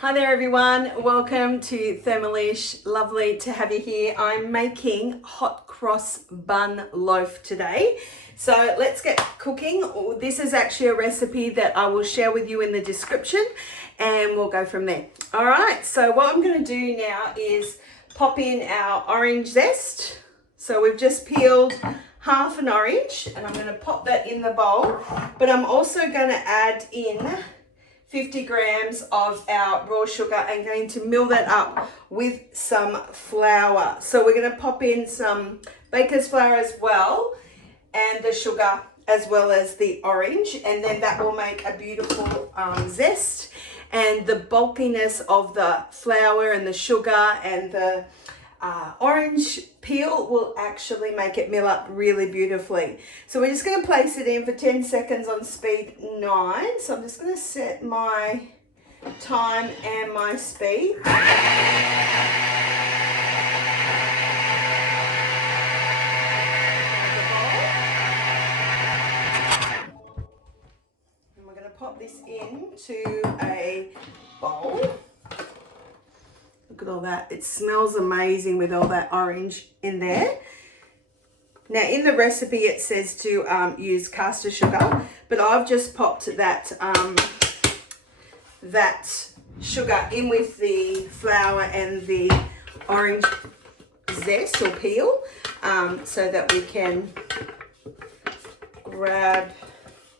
Hi there everyone, welcome to Thermolish. Lovely to have you here. I'm making hot cross bun loaf today. So let's get cooking. This is actually a recipe that I will share with you in the description and we'll go from there. All right, so what I'm going to do now is pop in our orange zest. So we've just peeled half an orange and I'm going to pop that in the bowl, but I'm also going to add in 50 grams of our raw sugar and going to mill that up with some flour. So we're going to pop in some baker's flour as well and the sugar as well as the orange, and then that will make a beautiful zest, and the bulkiness of the flour and the sugar and the orange peel will actually make it mill up really beautifully. So we're just going to place it in for 10 seconds on speed 9. So I'm just going to set my time and my speed. And we're going to pop this into a bowl. Look at all that. It smells amazing with all that orange in there. Now in the recipe it says to use caster sugar, but I've just popped that that sugar in with the flour and the orange zest or peel, so that we can grab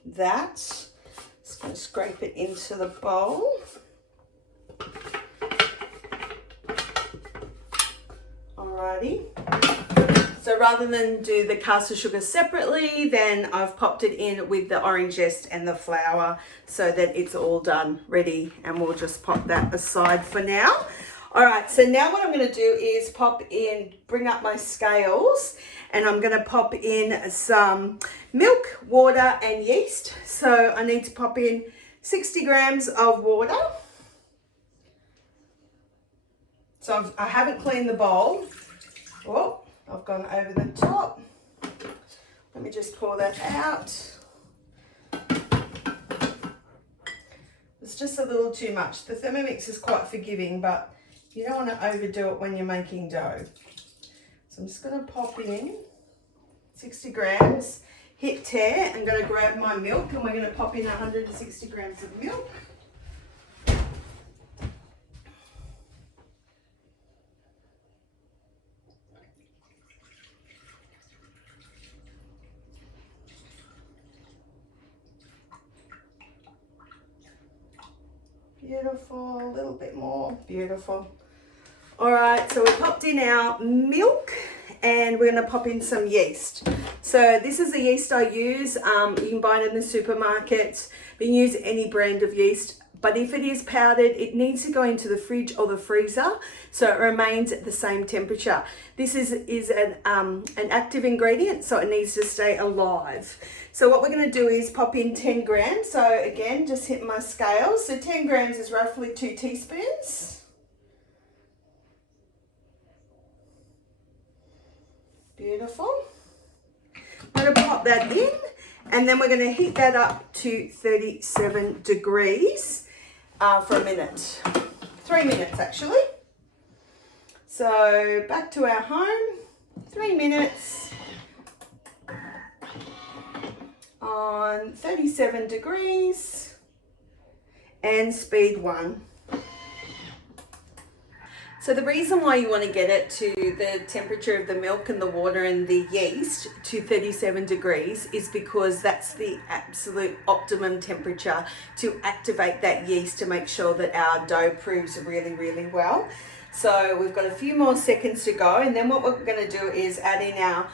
that. Just going to scrape it into the bowl. Alrighty. So rather than do the caster sugar separately, then I've popped it in with the orange zest and the flour so that it's all done, ready, and we'll just pop that aside for now. All right, so now what I'm going to do is bring up my scales, and I'm going to pop in some milk, water and yeast. So I need to pop in 60 grams of water. So I haven't cleaned the bowl. Oh, I've gone over the top. Let me just pour that out. It's just a little too much. The Thermomix is quite forgiving, but you don't want to overdo it when you're making dough. So I'm just going to pop in 60 grams, hit tear. I'm going to grab my milk and we're going to pop in 160 grams of milk. Beautiful, a little bit more, beautiful. All right, so we popped in our milk and we're gonna pop in some yeast. So this is the yeast I use. You can buy it in the supermarket. You can use any brand of yeast, but if it is powdered, it needs to go into the fridge or the freezer so it remains at the same temperature. This is an active ingredient, so it needs to stay alive. So what we're going to do is pop in 10 grams. So again, just hit my scales. So 10 grams is roughly 2 teaspoons. Beautiful. I'm going to pop that in, and then we're going to heat that up to 37 degrees for a minute. 3 minutes actually. So back to our home, 3 minutes. On 37 degrees and speed 1. So the reason why you want to get it to the temperature of the milk and the water and the yeast to 37 degrees is because that's the absolute optimum temperature to activate that yeast to make sure that our dough proves really, really well. So we've got a few more seconds to go, and then what we're going to do is add in our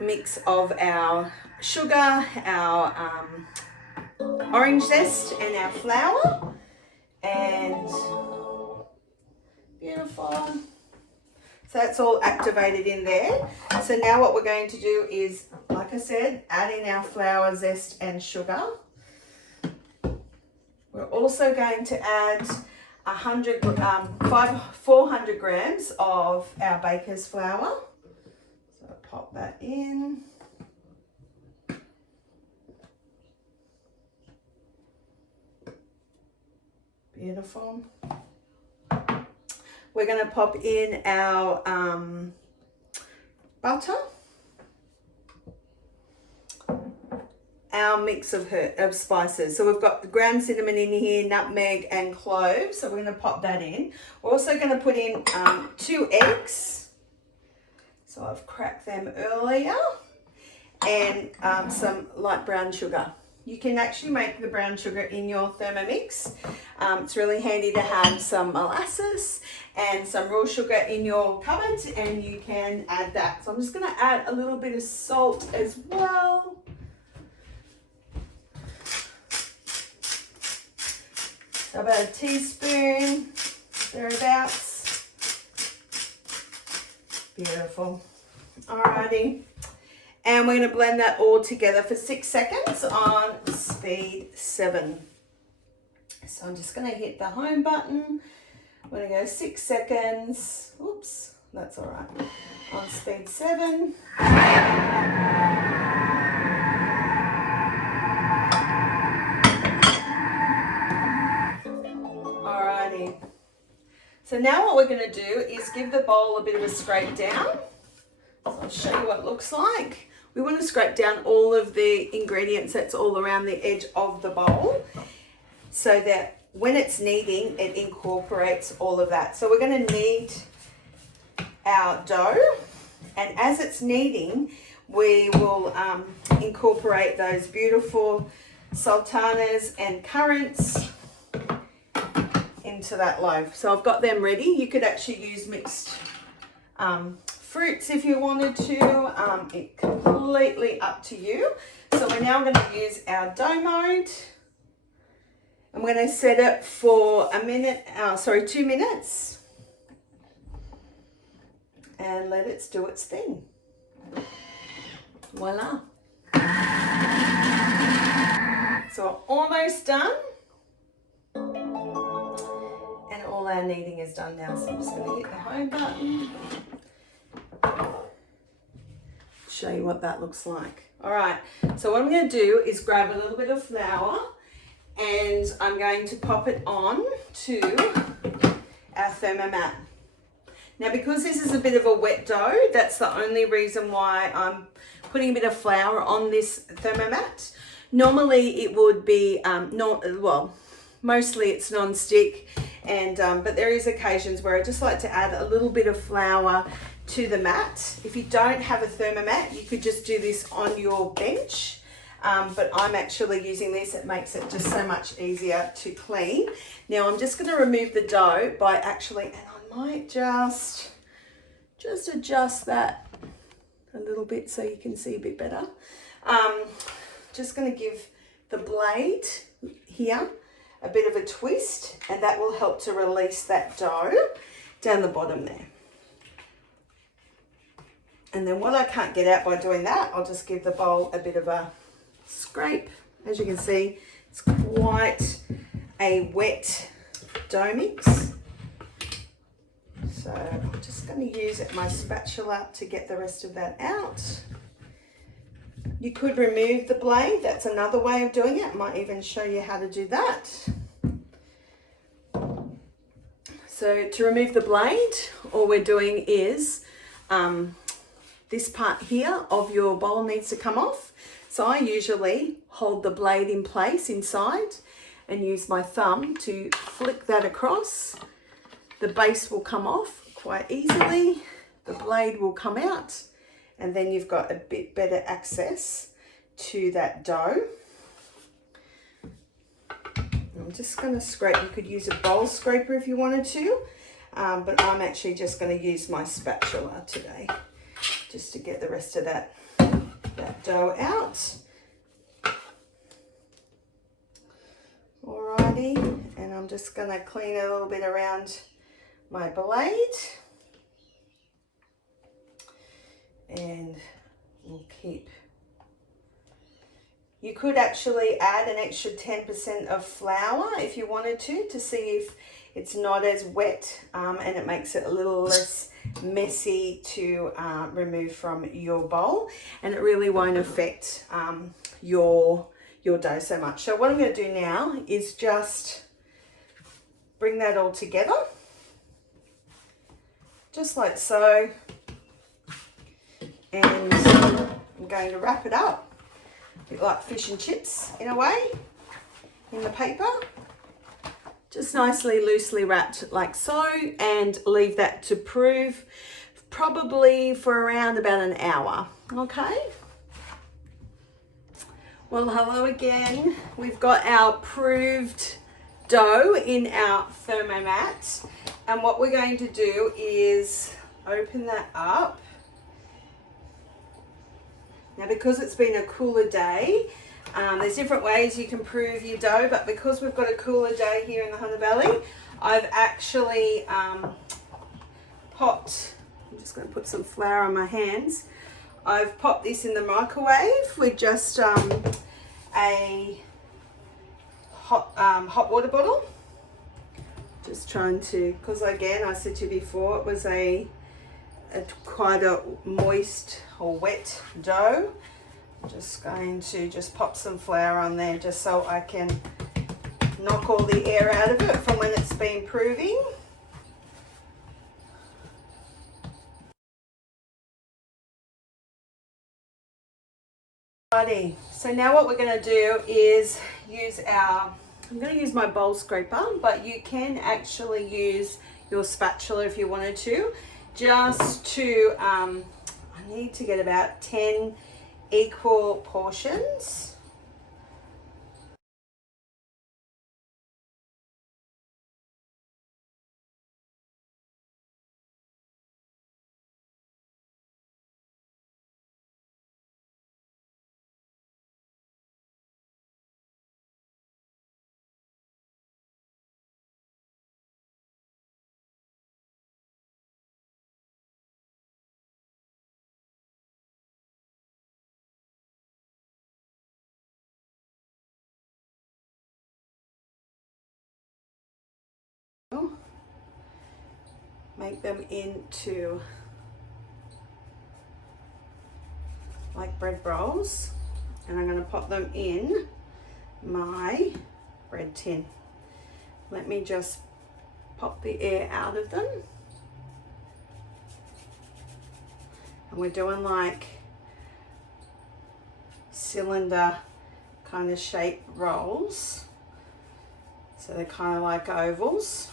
mix of our sugar, our orange zest and our flour, and beautiful. So that's all activated in there. So now what we're going to do is, like I said, add in our flour, zest and sugar. We're also going to add 400 grams of our baker's flour. So pop that in. Beautiful. We're going to pop in our butter, our mix of spices. So we've got the ground cinnamon in here, nutmeg and cloves. So we're going to pop that in. We're also going to put in 2 eggs. So I've cracked them earlier. And some light brown sugar. You can actually make the brown sugar in your Thermomix. It's really handy to have some molasses and some raw sugar in your cupboard, and you can add that. So I'm just going to add a little bit of salt as well. So about a teaspoon, thereabouts. Beautiful. Alrighty. And we're going to blend that all together for 6 seconds on speed 7. So I'm just going to hit the home button. I'm going to go 6 seconds. Oops, that's all right. On speed 7. Alrighty. So now what we're going to do is give the bowl a bit of a scrape down. So I'll show you what it looks like. We want to scrape down all of the ingredients that's all around the edge of the bowl so that when it's kneading, it incorporates all of that. So we're going to knead our dough, and as it's kneading, we will incorporate those beautiful sultanas and currants into that loaf. So I've got them ready. You could actually use mixed fruits if you wanted to. It's completely up to you. So we're now going to use our dough mode. I'm going to set it for 2 minutes, and let it do its thing. Voila. So we're almost done. And all our kneading is done now. So I'm just going to hit the home button. Show you what that looks like. All right, so what I'm going to do is grab a little bit of flour, and I'm going to pop it on to our Thermomat. Now, because this is a bit of a wet dough, that's the only reason why I'm putting a bit of flour on this Thermomat. Normally it would be mostly it's non-stick, and but there is occasions where I just like to add a little bit of flour to the mat. If you don't have a Thermomat, you could just do this on your bench, but I'm actually using this. It makes it just so much easier to clean. Now I'm just going to remove the dough by actually, and I might just adjust that a little bit so you can see a bit better. Just going to give the blade here a bit of a twist, and that will help to release that dough down the bottom there. And then what I can't get out by doing that, I'll just give the bowl a bit of a scrape. As you can see, it's quite a wet dough mix. So I'm just going to use my spatula to get the rest of that out. You could remove the blade. That's another way of doing it. I might even show you how to do that. So to remove the blade, all we're doing is this part here of your bowl needs to come off. So I usually hold the blade in place inside and use my thumb to flick that across. The base will come off quite easily. The blade will come out, and then you've got a bit better access to that dough. I'm just going to scrape. You could use a bowl scraper if you wanted to, but I'm actually just going to use my spatula today just to get the rest of that dough out. Alrighty, and I'm just going to clean a little bit around my blade, and we'll keep. You could actually add an extra 10% of flour if you wanted to see if it's not as wet, and it makes it a little less messy to remove from your bowl, and it really won't affect your dough so much. So what I'm going to do now is just bring that all together, just like so. And I'm going to wrap it up, a bit like fish and chips in a way, in the paper. Just nicely loosely wrapped like so, and leave that to prove probably for around about an hour, okay? Well, hello again. We've got our proved dough in our Thermomat, and what we're going to do is open that up. Now, because it's been a cooler day, there's different ways you can prove your dough, but because we've got a cooler day here in the Hunter Valley, I've actually popped, I'm just going to put some flour on my hands. I've popped this in the microwave with just a hot water bottle. Just trying to, because again, I said to you before, it was quite a moist or wet dough. I'm just going to just pop some flour on there just so I can knock all the air out of it from when it's been proving. Alrighty, so now what we're going to do is I'm going to use my bowl scraper, but you can actually use your spatula if you wanted to, just to, I need to get about 10 equal portions. Make them into like bread rolls, and I'm going to pop them in my bread tin. Let me just pop the air out of them, and we're doing like cylinder kind of shape rolls, so they're kind of like ovals.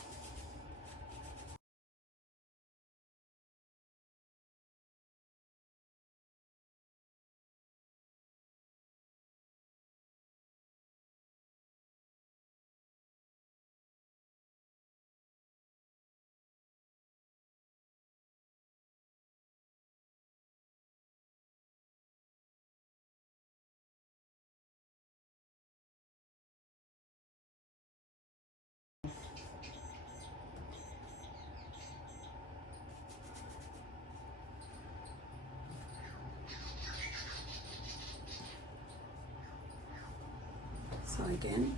So again,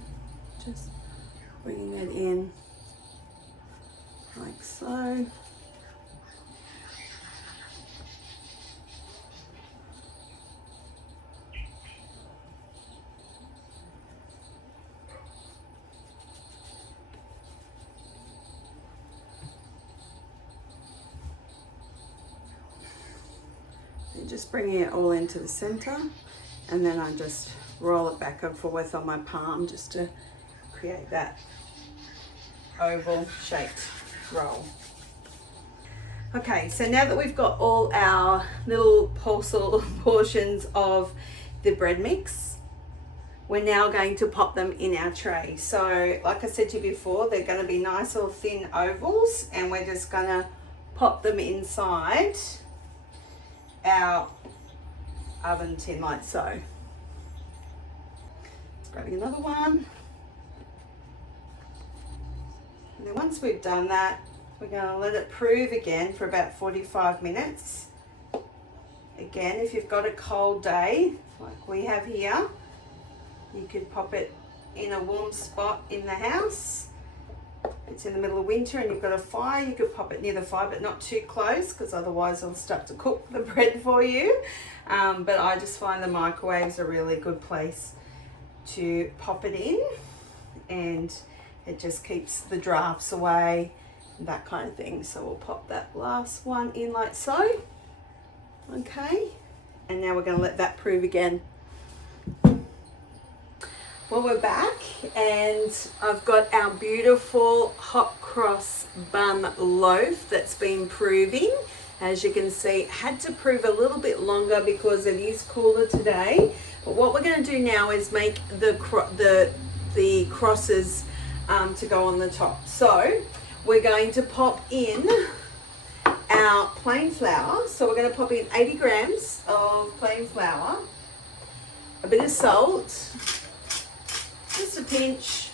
just bringing that in like so. And just bringing it all into the center, and then I just roll it back and forth on my palm just to create that oval shaped roll. Okay, so now that we've got all our little portions of the bread mix, we're now going to pop them in our tray. So like I said to you before, they're going to be nice little thin ovals, and we're just going to pop them inside our oven tin like so. Grabbing another one, and then once we've done that, we're going to let it prove again for about 45 minutes. Again, if you've got a cold day like we have here, you could pop it in a warm spot in the house. If it's in the middle of winter and you've got a fire, you could pop it near the fire, but not too close, because otherwise it'll start to cook the bread for you. But I just find the microwave's a really good place to pop it in, and It just keeps the drafts away, that kind of thing. So we'll pop that last one in like so. Okay, and now we're going to let that prove again. Well, we're back and I've got our beautiful hot cross bun loaf that's been proving. As you can see, it had to prove a little bit longer because it is cooler today. But what we're going to do now is make the crosses to go on the top. So we're going to pop in our plain flour. So we're going to pop in 80 grams of plain flour, a bit of salt, just a pinch,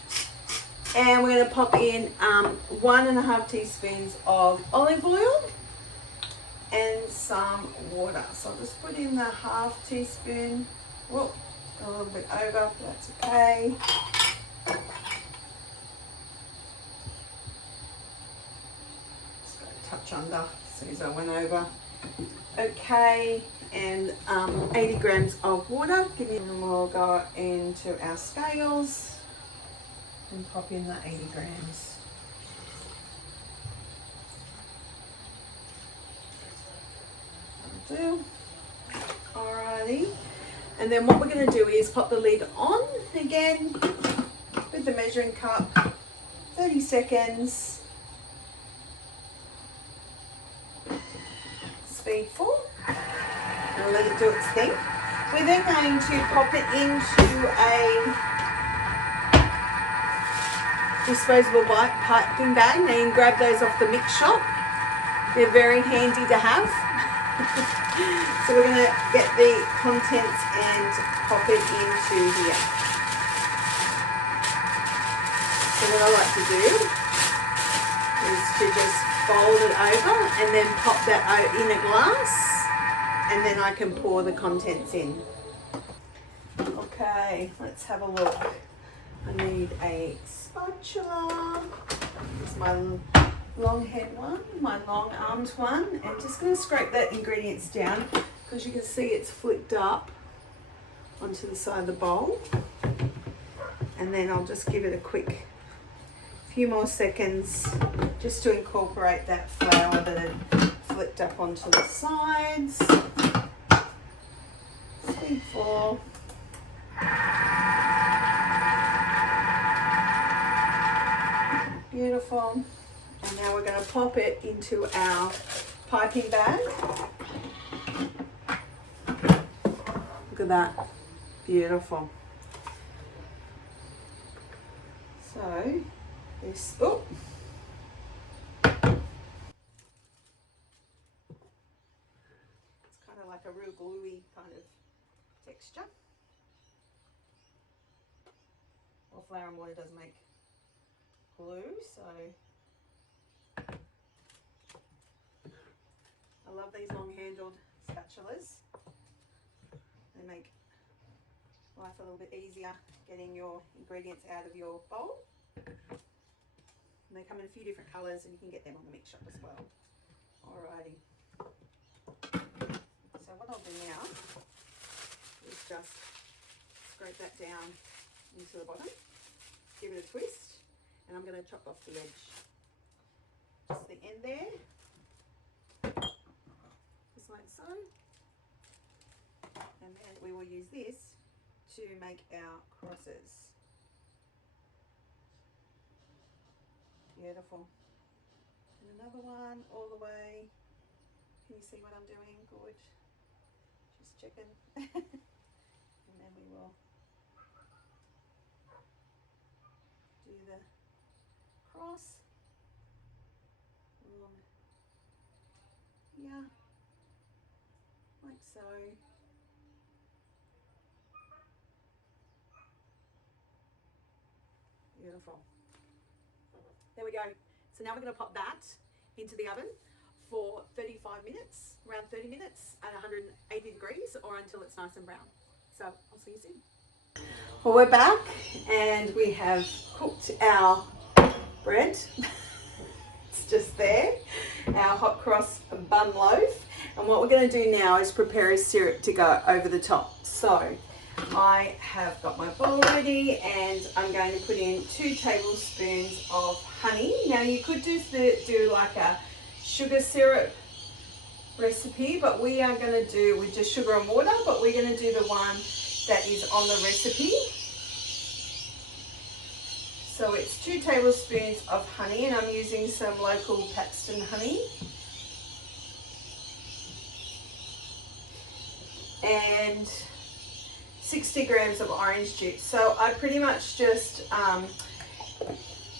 and we're going to pop in 1.5 teaspoons of olive oil and some water. So I'll just put in the 1/2 teaspoon. Whoa, a little bit over, but that's okay. Just got a touch under as soon as I went over. Okay, and 80 grams of water. And we'll go into our scales and pop in the 80 grams. Do. Alrighty, and then what we're going to do is pop the lid on again with the measuring cup, 30 seconds, speed 4, and let it do its thing. We're then going to pop it into a disposable piping bag. Now you can grab those off the mix shop. They're very handy to have. So we're going to get the contents and pop it into here. So what I like to do is to just fold it over and then pop that out in a glass, and then I can pour the contents in. Okay, let's have a look. I need a spatula. This is my long head one, my long armed one, and just going to scrape that ingredients down because you can see it's flicked up onto the side of the bowl, and then I'll just give it a quick few more seconds just to incorporate that flour that had flicked up onto the sides. Speed 4. Beautiful. And now we're going to pop it into our piping bag. Look at that. Beautiful. So this, oh. It's kind of like a real gluey kind of texture. Well, flour and water does make glue, so I love these long-handled spatulas. They make life a little bit easier getting your ingredients out of your bowl. And they come in a few different colours, and you can get them on the mix shop as well. Alrighty. So what I'll do now is just scrape that down into the bottom, give it a twist, and I'm going to chop off the edge. Just the end there. Just like so. And then we will use this to make our crosses. Beautiful. And another one all the way. Can you see what I'm doing? Good. Just checking. And then we will do the cross along here, like so. Beautiful. There we go. So now we're going to pop that into the oven for 35 minutes, around 30 minutes at 180 degrees, or until it's nice and brown. So I'll see you soon. Well, we're back and we have cooked our bread. It's just there, our hot cross bun loaf. And what we're going to do now is prepare a syrup to go over the top. So I have got my bowl ready and I'm going to put in 2 tablespoons of honey. Now you could do like a sugar syrup recipe, but we are going to do with just sugar and water, but we're going to do the one that is on the recipe. So it's 2 tablespoons of honey, and I'm using some local Paxton honey. And 60 grams of orange juice. So I pretty much just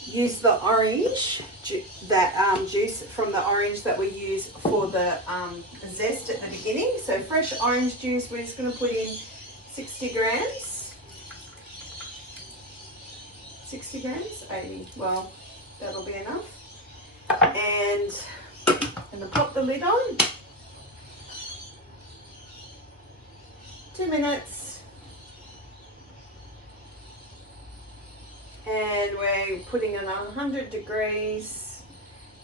use the orange, juice from the orange that we use for the zest at the beginning. So fresh orange juice, we're just going to put in 60 grams. 60 grams, 80, well, that'll be enough. And I'm going to pop the lid on. 2 minutes. And we're putting it on 100 degrees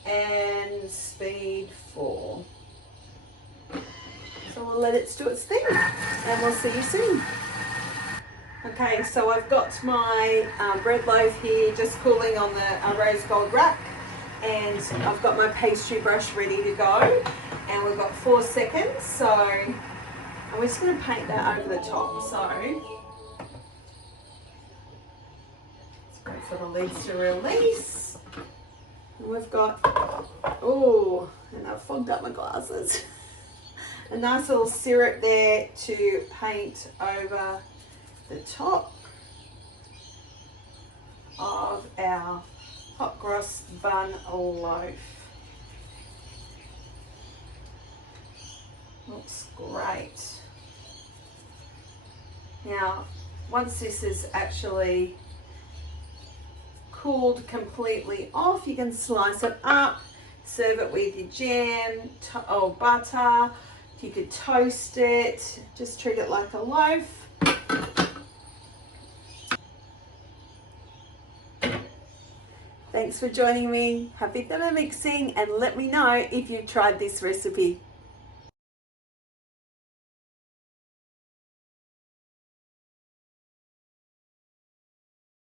and speed 4. So we'll let it do its thing and we'll see you soon. Okay, so I've got my bread loaf here just cooling on the rose gold rack, and I've got my pastry brush ready to go, and we've got 4 seconds, so I'm just going to paint that over the top. So let's wait for the lids to release. And we've got, oh, and I've fogged up my glasses. A nice little syrup there to paint over the top of our hot cross bun loaf. Looks great. Now, once this is actually cooled completely off, you can slice it up, serve it with your jam or butter. You could toast it, just treat it like a loaf. Thanks for joining me. Happy Thermomixing, and let me know if you've tried this recipe.